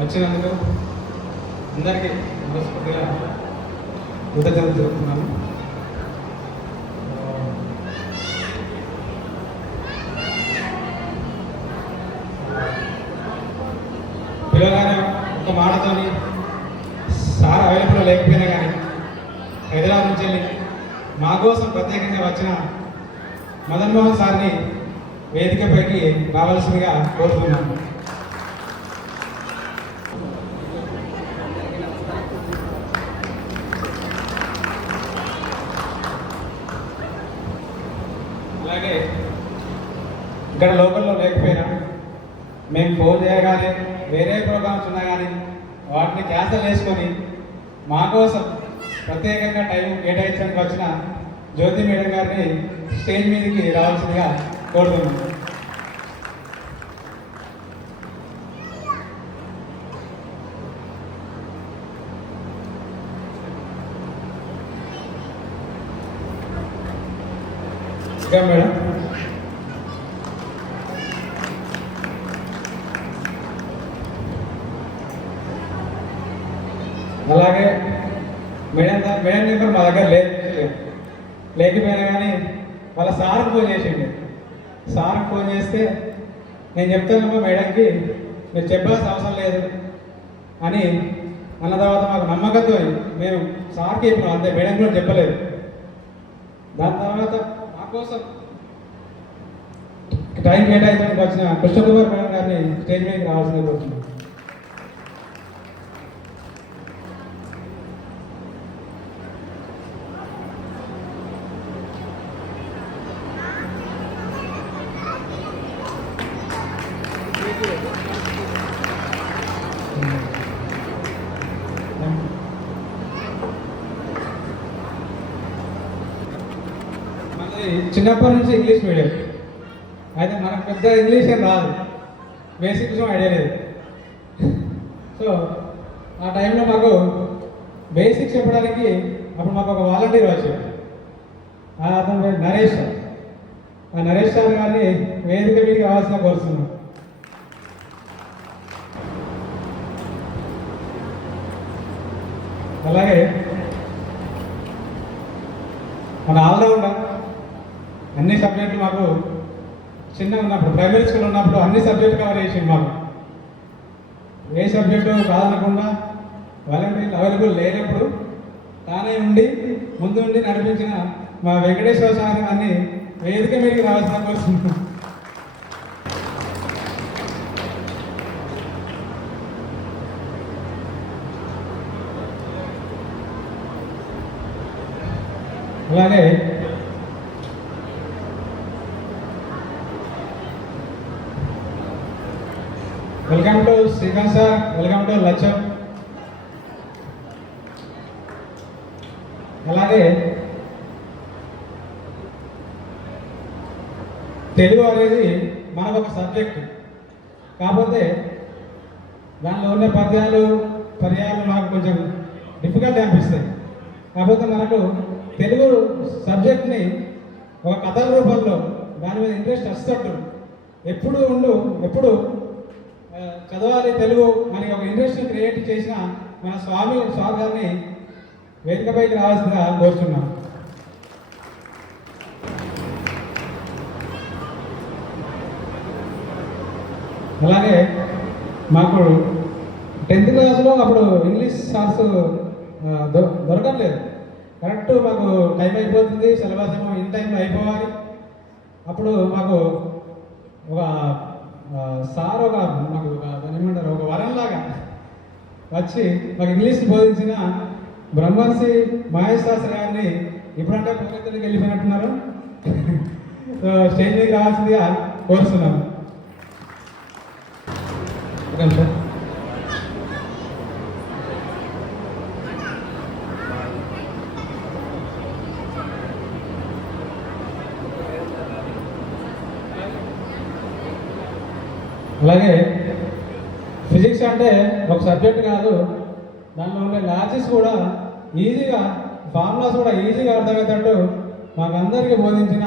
వచ్చినందుకు అందరికీ మనస్ఫూర్తిగా కృతజ్ఞతలు చెప్తున్నాను. పిల్లగానే ఒక మాటతోని సార్ అవైలబుల్ లేకపోయినా కానీ హైదరాబాద్ నుంచి వెళ్ళి మా కోసం ప్రత్యేకంగా వచ్చిన మదన్ మోహన్ సార్ని వేదికపైకి రావాల్సిందిగా కోరుతున్నాను. అలాగే ఇక్కడ లోకల్లో లేకపోయినా మేము ఫోన్ చేయగానే వేరే ప్రోగ్రామ్స్ ఉన్నా కానీ వాటిని క్యాన్సల్ చేసుకొని మా కోసం ప్రత్యేకంగా టైం కేటాయించడానికి వచ్చిన జ్యోతి మేడం గారిని స్టేజ్ మీదకి రావాల్సిందిగా కోరుతున్నాం. ఇంకా మేడం అలాగే మేడం నెంబర్ మా దగ్గర లేకపోయినా కానీ వాళ్ళ సార్కి ఫోన్ చేసిండు. సార్కి ఫోన్ చేస్తే నేను చెప్తానమ్మా మేడంకి మీరు చెప్పాల్సిన అవసరం లేదు అని అన్న తర్వాత మాకు నమ్మకంతో మేము సార్కి చెప్పినాం, అంతే. మేడం కూడా చెప్పలేదు. దాని తర్వాత మా కోసం టైం కేటాయించడానికి వచ్చిన కృష్ణకుమార్ మేడం గారిని స్టేజ్ మీదకి రావాల్సింది కోరుతున్నాం. చిన్నప్పటి నుంచి ఇంగ్లీష్ మీడియం అయితే మనకు పెద్ద ఇంగ్లీష్ ఏం రాదు, బేసిక్ విషయం ఐడియా లేదు. సో ఆ టైంలో మాకు బేసిక్స్ చెప్పడానికి అప్పుడు మాకు ఒక వాలంటీర్ వచ్చాడు. అతను పేరు నరేష్ సార్. ఆ నరేష్ సార్ గారిని వేదిక మీదకి రావాల్సిన కోరుతున్నాం. అలాగే మన ఆల్రౌండర్ అన్ని సబ్జెక్టులు మాకు చిన్నగా ఉన్నప్పుడు ప్రైమరీ స్కూల్ ఉన్నప్పుడు అన్ని సబ్జెక్టు కవర్ చేసింది. మాకు ఏ సబ్జెక్టు కాదనకుండా వాలంటీర్లు అవైలబుల్ లేనప్పుడు తానే ఉండి ముందుండి నడిపించిన మా వెంకటేశ్వర సార్ గారిని వేదిక మీదకి రావాల్సిన కోరుతున్నాం. అలాగే welcome to Srikanth sir, welcome to Lachcham. అలాగే తెలుగు అనేది మనకు ఒక సబ్జెక్ట్, కాకపోతే దానిలో ఉన్న పద్యాలు పర్యాలు మనకు కొంచెం డిఫికల్ట్ అనిపిస్తాయి. కాకపోతే మనకు తెలుగు సబ్జెక్ట్ని ఒక కథల రూపంలో దాని మీద ఇంట్రెస్ట్ వస్తట్టు ఎప్పుడు చదవాలి తెలుగు అని ఒక ఇంట్రెస్ట్ క్రియేట్ చేసిన మన స్వామి గారిని వేదికపైకి రావాల్సిందిగా కోరుతున్నాం. అలాగే మాకు 10th క్లాస్లో అప్పుడు ఇంగ్లీష్ సార్స్ దొరకట్లేదు. కరెక్ట్ మాకు టైం అయిపోతుంది, సిలబస్ ఏమో ఇన్ టైంలో అయిపోవాలి. అప్పుడు మాకు ఒక సార్ మాకు ఏమంటారు ఒక వరంలాగా వచ్చి మాకు ఇంగ్లీష్ బోధించిన బ్రహ్మర్షి మహేష్ శాస్త్రి గారిని ఇప్పుడంటే ప్రగతికి వెళ్ళిపోయినట్టున్నారు. స్టేజ్ మీద రావాల్సిందిగా కోరుతున్నాను. సార్ అలాగే ఫిజిక్స్ అంటే ఒక సబ్జెక్ట్ కాదు, దానిలో ఉండే లాజిక్స్ కూడా ఈజీగా, ఫార్ములాస్ కూడా ఈజీగా అర్థమయ్యేటట్టు మాకు అందరికీ బోధించిన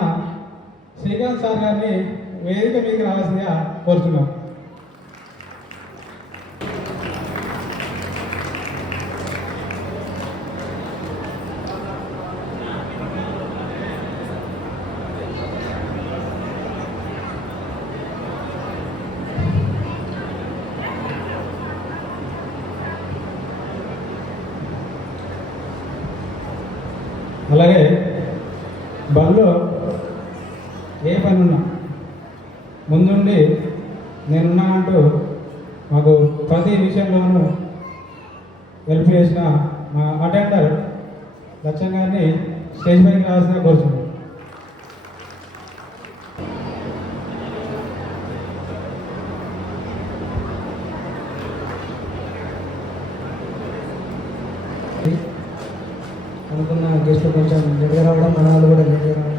శ్రీకాంత్ సార్ గారిని వేదిక మీదకి రావాల్సిందిగా కోరుతున్నాం. అలాగే బల్లో ఏ పని ఉన్నా ముందుండి నేనున్నానంటూ మాకు ప్రతి విషయంలోనూ హెల్ప్ చేసిన మా అటెండర్ లక్ష్యం గారిని స్టేజ్ పైకి రావాల్సిన కోరుతున్నాను. అనుకున్న గెస్ట్లు కొంచెం లేట్గా రావడం, మన వాళ్ళు కూడా లేట్గా రావడం